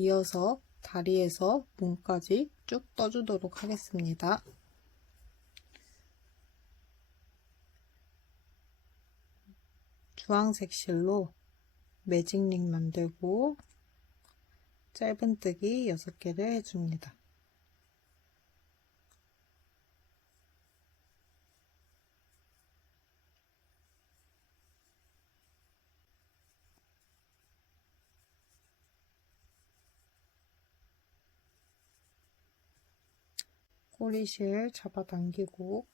이어서 다리에서 문까지 쭉 떠주도록 하겠습니다. 주황색 실로 매직링 만들고 짧은뜨기 6개를 해줍니다. 꼬리실 잡아당기고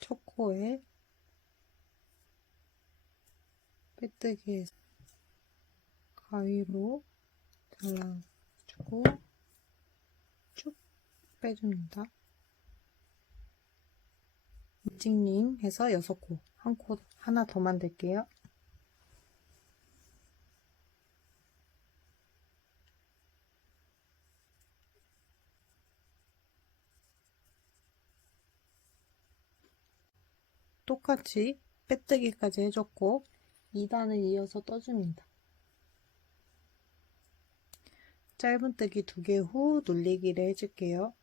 초코에 빼뜨기에서 가위로 잘라주고 쭉 빼줍니다. 매직링 해서 6코, 한 코 하나 더 만들게요. 똑같이 빼뜨기까지 해줬고 2단을 이어서 떠줍니다. 짧은뜨기 2개 후 눌리기를 해줄게요.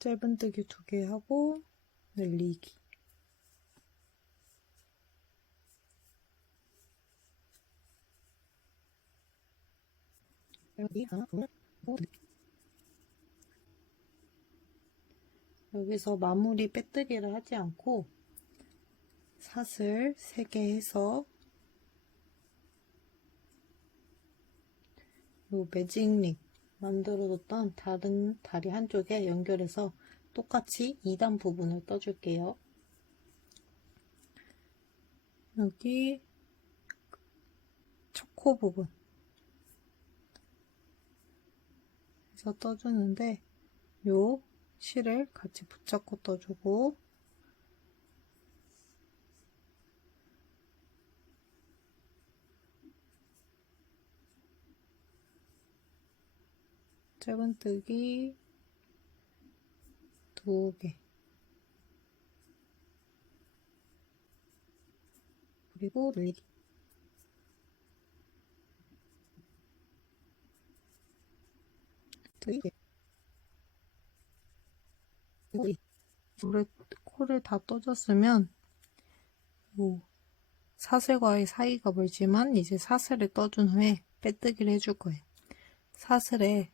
짧은뜨기 2개 하고 늘리기. 여기서 마무리 빼뜨기를 하지 않고 사슬 3개 해서 요 매직링 만들어뒀던 다른 다리 한쪽에 연결해서 똑같이 2단 부분을 떠줄게요. 여기 초코 부분 해서 떠주는데 요 실을 같이 붙잡고 떠주고 짧은뜨기 2개 그리고 늘리기. 코를 다 떠줬으면 뭐 사슬과의 사이가 멀지만 이제 사슬을 떠준 후에 빼뜨기를 해줄 거예요. 사슬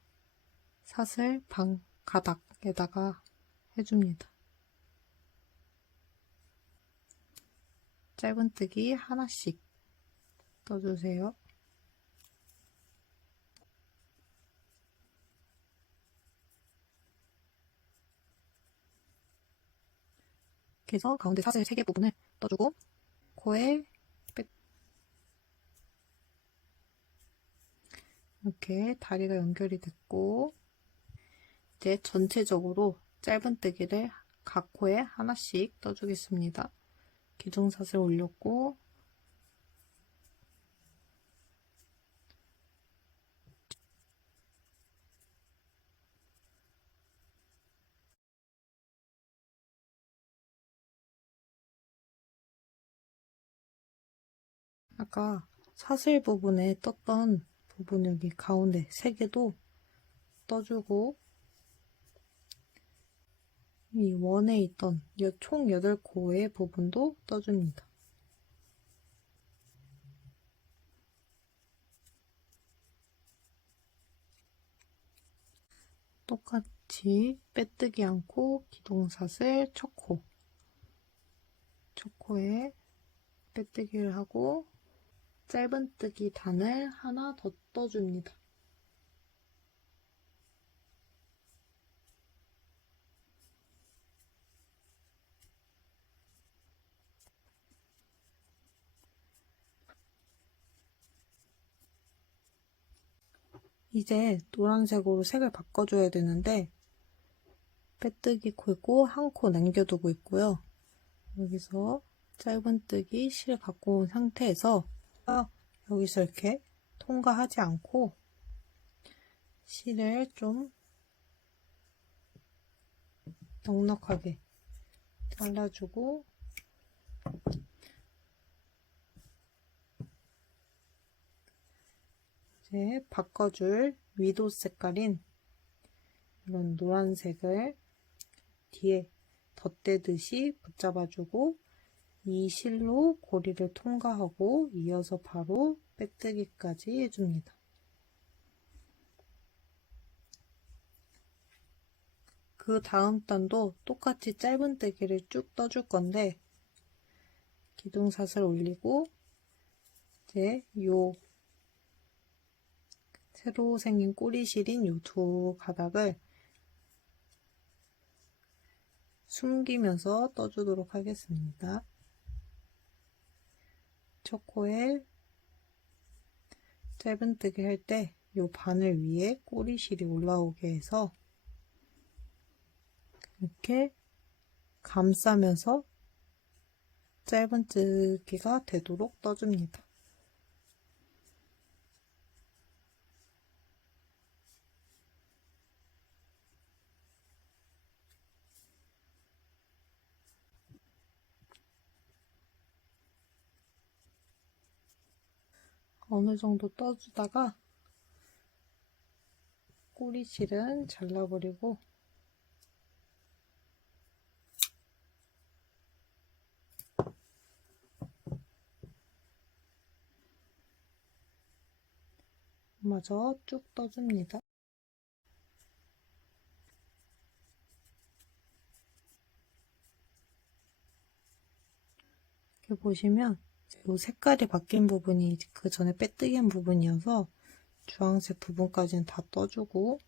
방 가닥에다가 해줍니다. 짧은뜨기 하나씩 떠주세요. 이렇게 해서 가운데 사슬 3개 부분을 떠주고 코에 이렇게 다리가 연결이 됐고 이제 전체적으로 짧은뜨기를 각 코에 하나씩 떠주겠습니다. 기둥사슬 올렸고 아까 사슬 부분에 떴던 부분 여기 가운데 3개도 떠주고 이 원에 있던 총 8코의 부분도 떠줍니다. 똑같이 빼뜨기 않고 기둥사슬 초코에 빼뜨기를 하고 짧은뜨기 단을 하나 더 떠줍니다. 이제 노란색으로 색을 바꿔줘야 되는데 빼뜨기 콜고 한 코 남겨두고 있고요. 여기서 짧은뜨기 실 갖고 온 상태에서 여기서 이렇게 통과하지 않고 실을 좀 넉넉하게 잘라주고 이제 바꿔줄 위도 색깔인 이런 노란색을 뒤에 덧대듯이 붙잡아주고 이 실로 고리를 통과하고 이어서 바로 빼뜨기까지 해줍니다. 그 다음 단도 똑같이 짧은뜨기를 쭉 떠줄 건데 기둥사슬 올리고 이제 요 새로 생긴 꼬리실인 요 두 가닥을 숨기면서 떠주도록 하겠습니다. 첫 코에 짧은뜨기 할 때 요 바늘 위에 꼬리실이 올라오게 해서 이렇게 감싸면서 짧은뜨기가 되도록 떠줍니다. 어느 정도 떠주다가 꼬리실은 잘라버리고 마저 쭉 떠줍니다. 이렇게 보시면 이 색깔이 바뀐 부분이 그 전에 빼뜨기 한 부분이어서 주황색 부분까지는 다 떠주고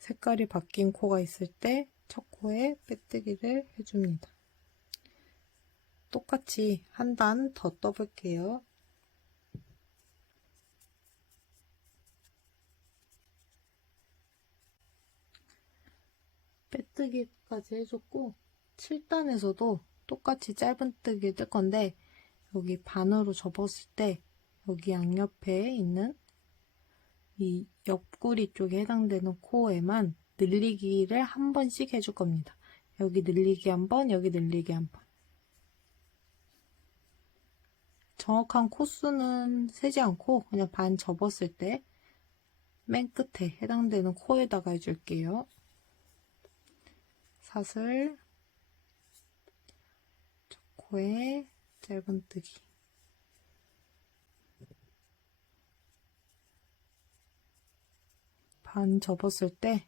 색깔이 바뀐 코가 있을 때 첫 코에 빼뜨기를 해줍니다. 똑같이 한 단 더 떠볼게요. 빼뜨기까지 해줬고 7단에서도 똑같이 짧은뜨기 뜰 건데 여기 반으로 접었을 때 여기 양옆에 있는 이 옆구리 쪽에 해당되는 코에만 늘리기를 한 번씩 해줄 겁니다. 여기 늘리기 한 번, 여기 늘리기 한 번. 정확한 코수는 세지 않고 그냥 반 접었을 때 맨 끝에 해당되는 코에다가 해줄게요. 사슬, 첫 코에 짧은뜨기. 반 접었을 때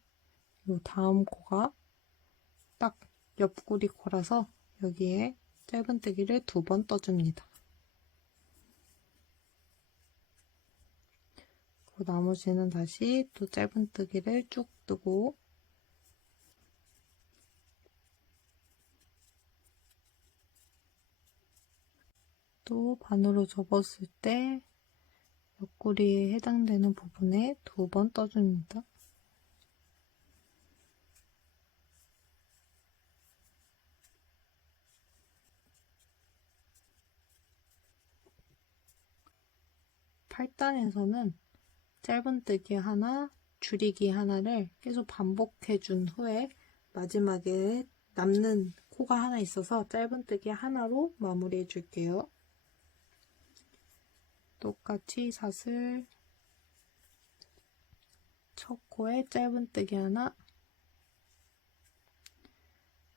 요 다음 코가 딱 옆구리 코라서 여기에 짧은뜨기를 2번 떠줍니다. 그 나머지는 다시 또 짧은뜨기를 쭉 뜨고 또 반으로 접었을 때 옆구리에 해당되는 부분에 2번 떠줍니다. 팔단에서는 짧은뜨기 하나, 줄이기 하나를 계속 반복해 준 후에 마지막에 남는 코가 하나 있어서 짧은뜨기 하나로 마무리해 줄게요. 똑같이 사슬, 첫 코에 짧은뜨기 하나,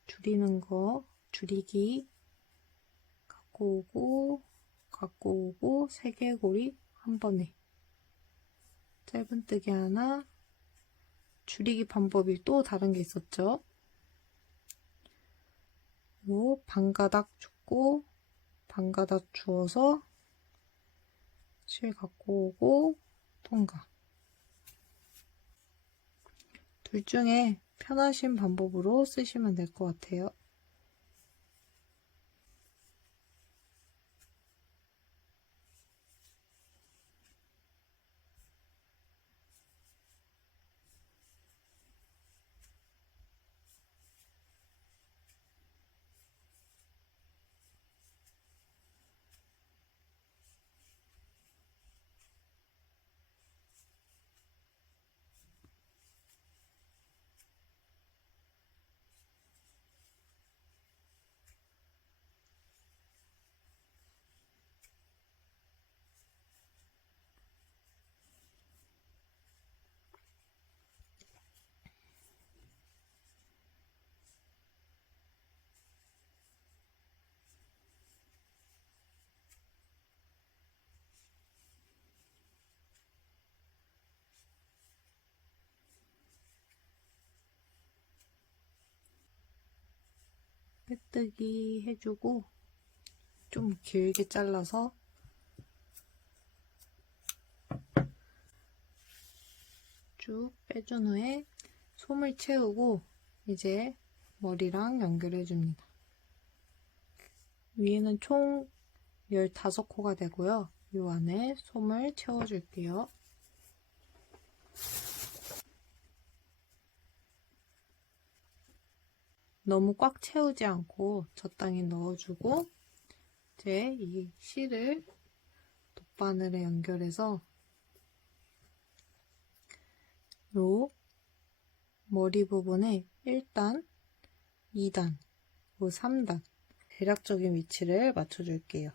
줄이는 거, 줄이기, 갖고 오고, 세개골이 한 번에 짧은뜨기 하나, 줄이기 방법이 또 다른 게 있었죠. 요 반가닥 줍고 반가닥 주어서 실 갖고 오고 통과. 둘 중에 편하신 방법으로 쓰시면 될 것 같아요. 빼뜨기 해주고 좀 길게 잘라서 쭉 빼준 후에 솜을 채우고 이제 머리랑 연결해줍니다. 위에는 총 15코가 되고요. 이 안에 솜을 채워줄게요. 너무 꽉 채우지 않고 적당히 넣어주고 이제 이 실을 돗바늘에 연결해서 요 머리 부분에 1단, 2단, 3단 대략적인 위치를 맞춰줄게요.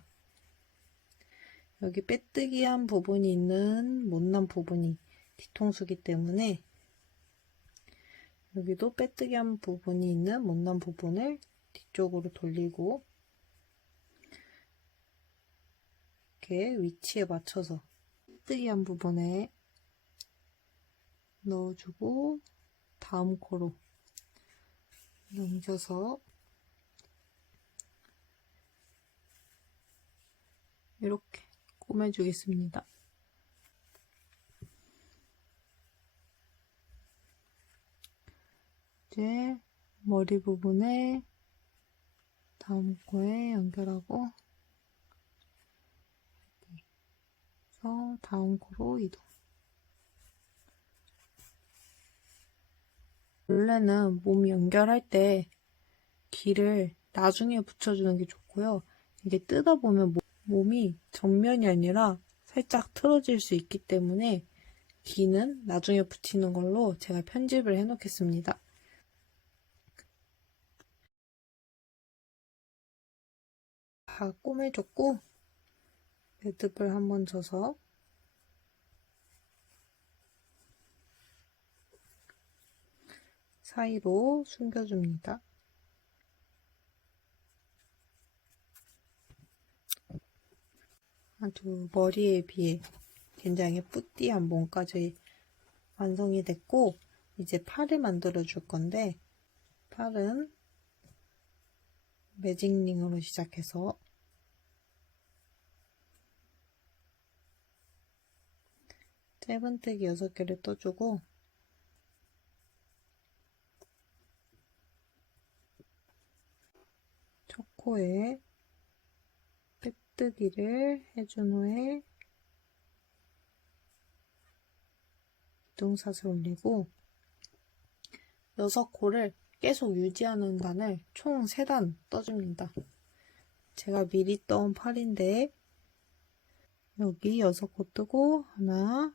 여기 빼뜨기한 부분이 있는 못난 부분이 뒤통수기 때문에 여기도 빼뜨기한 부분이 있는 못난 부분을 뒤쪽으로 돌리고 이렇게 위치에 맞춰서 빼뜨기한 부분에 넣어주고 다음 코로 넘겨서 이렇게 꼬매주겠습니다. 이제 머리 부분에 다음 코에 연결하고 그래서 다음 코로 이동. 원래는 몸 연결할 때 기를 나중에 붙여주는 게 좋고요. 이게 뜯어보면 몸이 정면이 아니라 살짝 틀어질 수 있기 때문에 기는 나중에 붙이는 걸로 제가 편집을 해 놓겠습니다. 다 꼬매줬고 매듭을 한번 져서 사이로 숨겨줍니다. 아주 머리에 비해 굉장히 뿌띠한 몸까지 완성이 됐고 이제 팔을 만들어 줄 건데 팔은 매직링으로 시작해서 짧은뜨기 6개를 떠주고 첫 코에 빼뜨기를 해준 후에 기둥샷을 올리고 6코를 계속 유지하는 단을 총 3단 떠줍니다. 제가 미리 떠온 팔인데 여기 6코 뜨고 하나,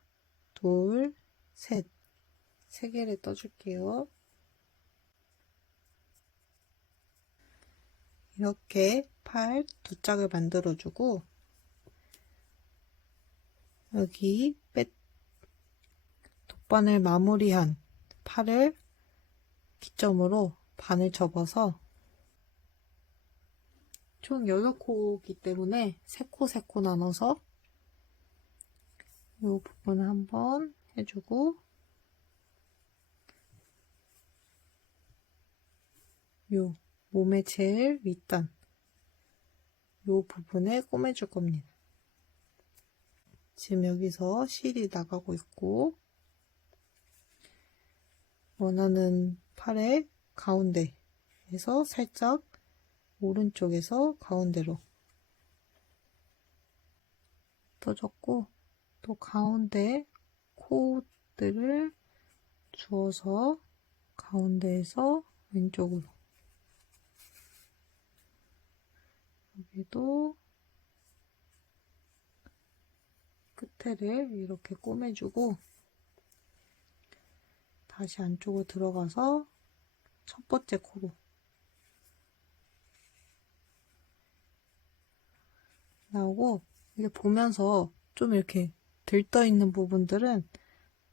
둘, 셋 3개를 떠줄게요. 이렇게 팔 2짝을 만들어주고 여기 돗바늘 마무리한 팔을 기점으로 반을 접어서 총 6코이기 때문에 3코 3코 나눠서 이 부분을 한번 해주고 요 몸의 제일 윗단 요 부분에 꼬매줄 겁니다. 지금 여기서 실이 나가고 있고 원하는 팔의 가운데에서 살짝 오른쪽에서 가운데로 떠줬고 또 가운데 코들을 주어서 가운데에서 왼쪽으로 여기도 끝에를 이렇게 꼬매주고 다시 안쪽으로 들어가서 첫 번째 코로 나오고 이게 보면서 좀 이렇게 들떠 있는 부분들은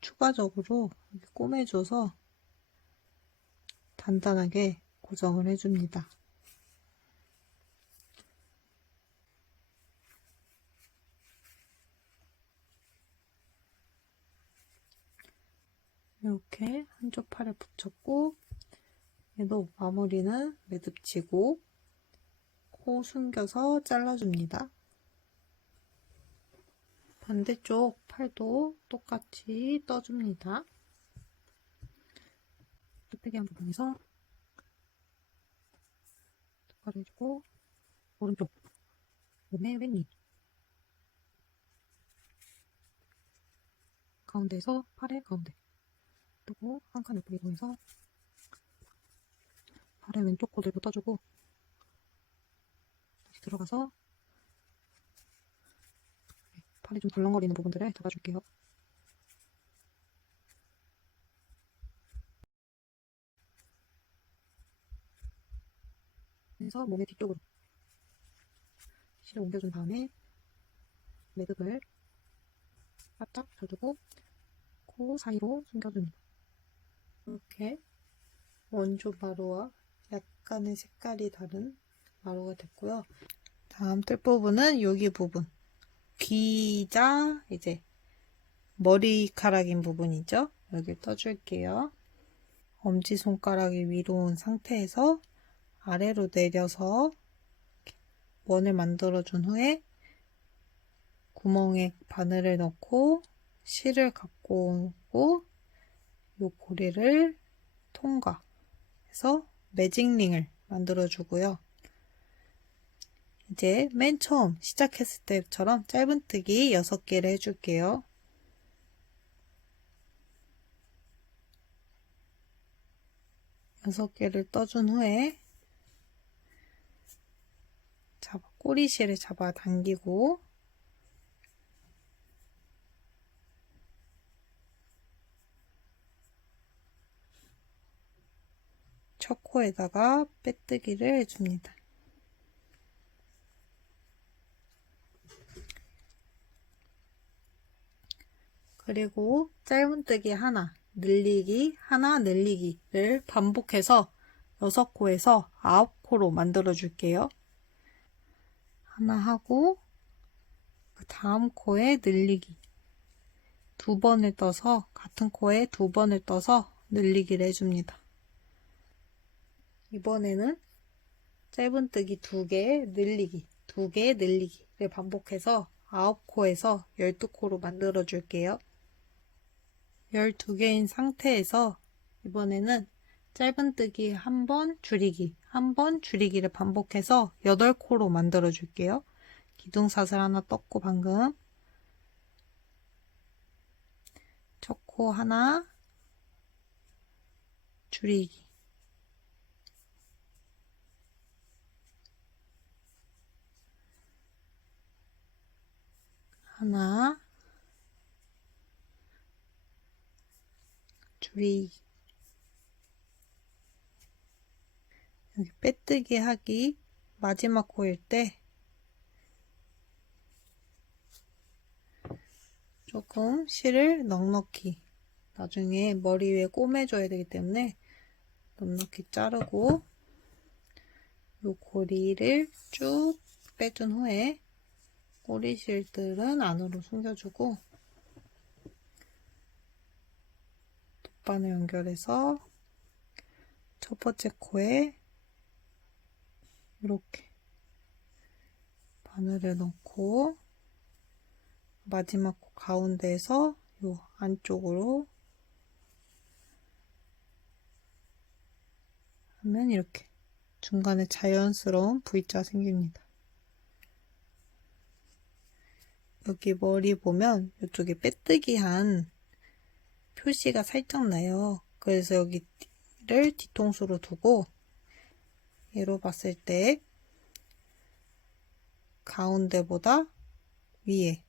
추가적으로 이렇게 꼬매줘서 단단하게 고정을 해줍니다. 이렇게 한쪽 팔에 붙였고 얘도 마무리는 매듭치고 코 숨겨서 잘라줍니다. 반대쪽 팔도 똑같이 떠줍니다. 빼빼기한 부분에서 똑바로 해주고 오른쪽 몸의 왼입 가운데에서 팔의 가운데 뜨고 한 칸 예쁘게 이동해서 팔의 왼쪽 코들도 떠주고 다시 들어가서 팔이 좀 덜렁거리는 부분들을 잡아줄게요. 그래서 몸의 뒤쪽으로 실을 옮겨준 다음에 매듭을 바짝 줘주고 코 사이로 숨겨줍니다. 이렇게 원조 마루와 약간의 색깔이 다른 마루가 됐고요. 다음 뜰 부분은 여기 부분, 귀자 이제 머리카락인 부분이죠. 여기 떠줄게요. 엄지손가락이 위로 온 상태에서 아래로 내려서 원을 만들어준 후에 구멍에 바늘을 넣고 실을 갖고 오고 이 고리를 통과해서 매직링을 만들어주고요. 이제 맨 처음 시작했을 때처럼 짧은뜨기 6개를 해줄게요. 6개를 떠준 후에 꼬리실을 잡아당기고 첫 코에다가 빼뜨기를 해줍니다. 그리고 짧은뜨기 하나, 늘리기 하나, 늘리기를 반복해서 6코에서 9코로 만들어 줄게요. 하나 하고 그 다음 코에 늘리기 2번을 떠서 같은 코에 2번을 떠서 늘리기를 해줍니다. 이번에는 짧은뜨기 2개, 늘리기 2개, 늘리기를 반복해서 9코에서 12코로 만들어 줄게요. 12개인 상태에서 이번에는 짧은뜨기 1번, 줄이기 1번, 줄이기를 반복해서 8코로 만들어 줄게요. 기둥사슬 하나 떴고 방금 첫 코 하나, 줄이기 하나, 줄이기 여기 빼뜨기 하기 마지막 코일 때 조금 실을 넉넉히 나중에 머리 위에 꼬매줘야 되기 때문에 넉넉히 자르고 요 고리를 쭉 빼준 후에 꼬리실들은 안으로 숨겨주고 돗바늘 연결해서 첫 번째 코에 이렇게 바늘을 넣고 마지막 코 가운데에서 요 안쪽으로 하면 이렇게 중간에 자연스러운 V자 생깁니다. 여기 머리 보면 이쪽에 빼뜨기한 표시가 살짝 나요. 그래서 여기를 뒤통수로 두고 얘로 봤을 때 가운데보다 위에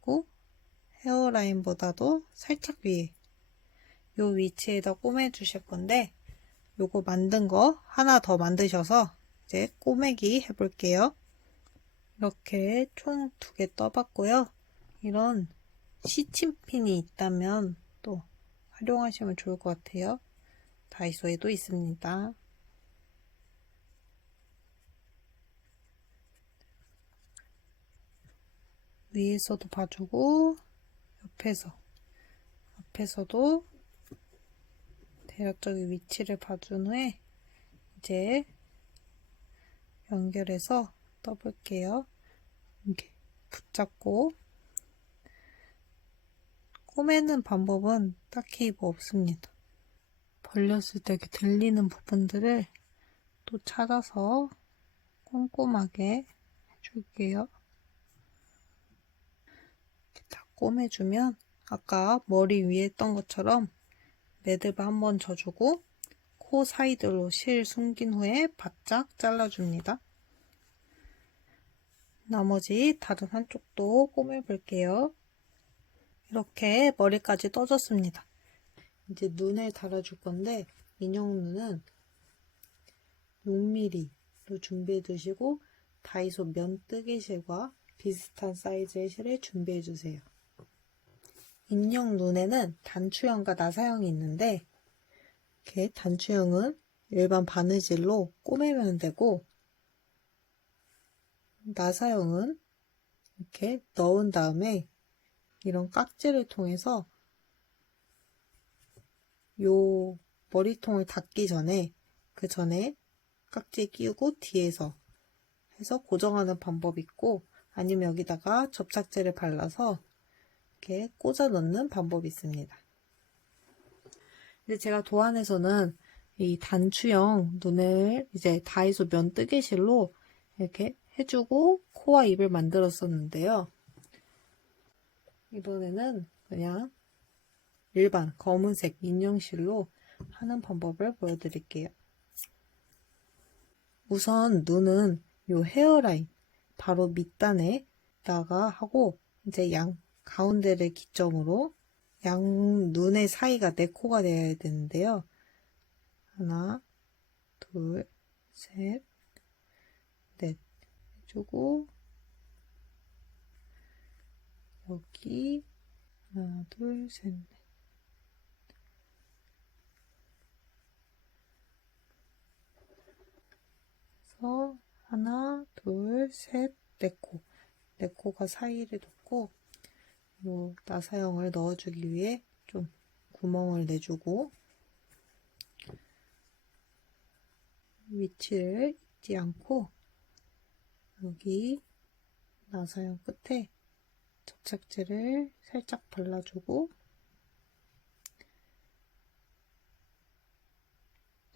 고 헤어라인보다도 살짝 위에 요 위치에다 꼬매 주실 건데 요거 만든 거 하나 더 만드셔서 이제 꼬매기 해볼게요. 이렇게 총 2개 떠봤고요. 이런 시침핀이 있다면 또 활용하시면 좋을 것 같아요. 다이소에도 있습니다. 위에서도 봐주고 앞에서도 이쪽에 위치를 봐준 후에 이제 연결해서 떠볼게요. 이렇게 붙잡고 꼬매는 방법은 딱히 뭐 없습니다. 벌렸을 때 이렇게 들리는 부분들을 또 찾아서 꼼꼼하게 해줄게요. 이렇게 다 꼬매주면 아까 머리 위에 했던 것처럼 매듭을 한번 져주고 코 사이드로 실 숨긴 후에 바짝 잘라줍니다. 나머지 다른 한쪽도 꼬매볼게요. 이렇게 머리까지 떠졌습니다. 이제 눈을 달아줄 건데 인형 눈은 6mm로 준비해 두시고 다이소 면 뜨개실과 비슷한 사이즈의 실을 준비해 주세요. 인형 눈에는 단추형과 나사형이 있는데 이렇게 단추형은 일반 바느질로 꼬매면 되고 나사형은 이렇게 넣은 다음에 이런 깍지를 통해서 요 머리통을 닫기 전에 그 전에 깍지 끼우고 뒤에서 해서 고정하는 방법이 있고 아니면 여기다가 접착제를 발라서 이렇게 꽂아 넣는 방법이 있습니다. 근데 제가 도안에서는 이 단추형 눈을 이제 다이소 면 뜨개실로 이렇게 해주고 코와 입을 만들었었는데요. 이번에는 그냥 일반 검은색 인형실로 하는 방법을 보여드릴게요. 우선 눈은 요 헤어라인 바로 밑단에다가 하고 이제 양 가운데를 기점으로 양 눈의 사이가 4코가 되어야 되는데요. 하나, 둘, 셋, 넷 해주고 여기 하나, 둘, 셋, 넷 그래서 하나, 둘, 셋, 4코 4코가 사이를 뒀고 요 나사형을 넣어주기 위해 좀 구멍을 내주고 위치를 잊지 않고 여기 나사형 끝에 접착제를 살짝 발라주고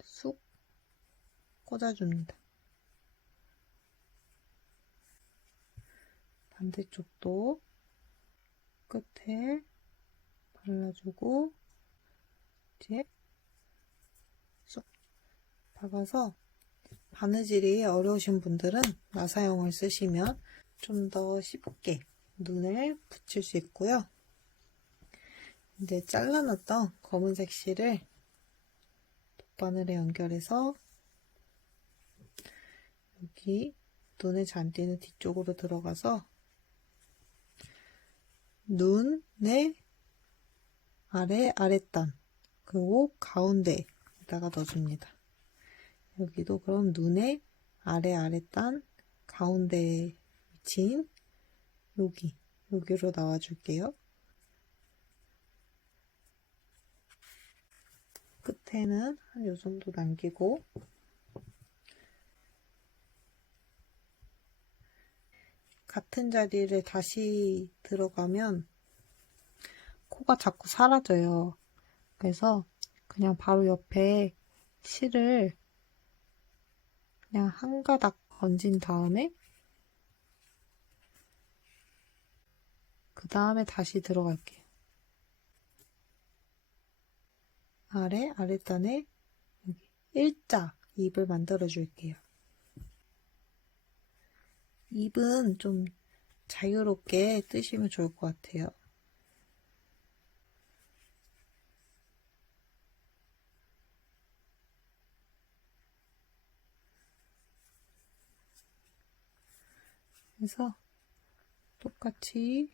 쑥 꽂아줍니다. 반대쪽도 끝에 발라주고 이제 쏙 박아서 바느질이 어려우신 분들은 나사형을 쓰시면 좀 더 쉽게 눈을 붙일 수 있고요. 이제 잘라놨던 검은색 실을 돗바늘에 연결해서 여기 눈에 잔디는 뒤쪽으로 들어가서 눈의 아랫단 그리고 가운데에다가 넣어줍니다. 여기도 그럼 눈의 아랫단 가운데에 위치인 여기로 나와줄게요. 끝에는 한 요정도 남기고 같은 자리를 다시 들어가면 코가 자꾸 사라져요. 그래서 그냥 바로 옆에 실을 그냥 한 가닥 얹은 다음에 그 다음에 다시 들어갈게요. 아랫단에 여기 일자 입을 만들어 줄게요. 입은 좀 자유롭게 뜨시면 좋을 것 같아요. 그래서 똑같이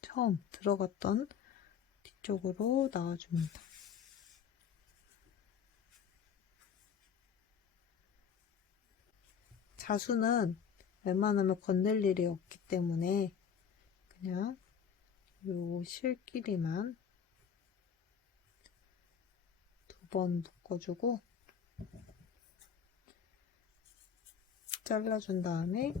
처음 들어갔던 뒤쪽으로 나와줍니다. 자수는 웬만하면 건들 일이 없기 때문에 그냥 요 실끼리만 번 묶어주고 잘라준 다음에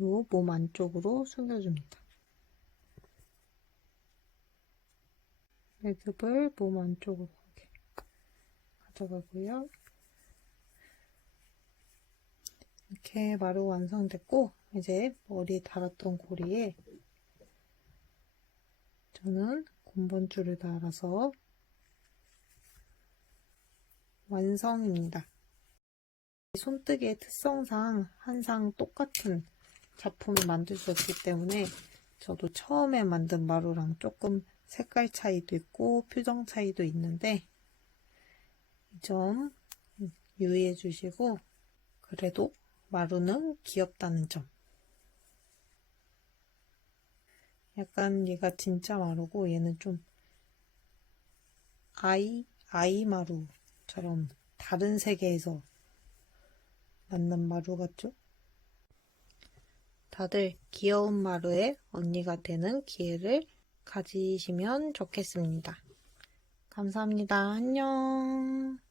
요 몸 안쪽으로 숨겨줍니다. 매듭을 몸 안쪽으로 이렇게 가져가고요. 이렇게 마루 완성됐고, 이제 머리에 달았던 고리에 저는 곰번줄을 달아서 완성입니다. 손뜨개의 특성상 항상 똑같은 작품을 만들 수 없기 때문에 저도 처음에 만든 마루랑 조금 색깔 차이도 있고 표정 차이도 있는데 이 점 유의해 주시고, 그래도 마루는 귀엽다는 점. 약간 얘가 진짜 마루고 얘는 좀 아이 마루처럼 다른 세계에서 만난 마루 같죠? 다들 귀여운 마루의 언니가 되는 기회를 가지시면 좋겠습니다. 감사합니다. 안녕.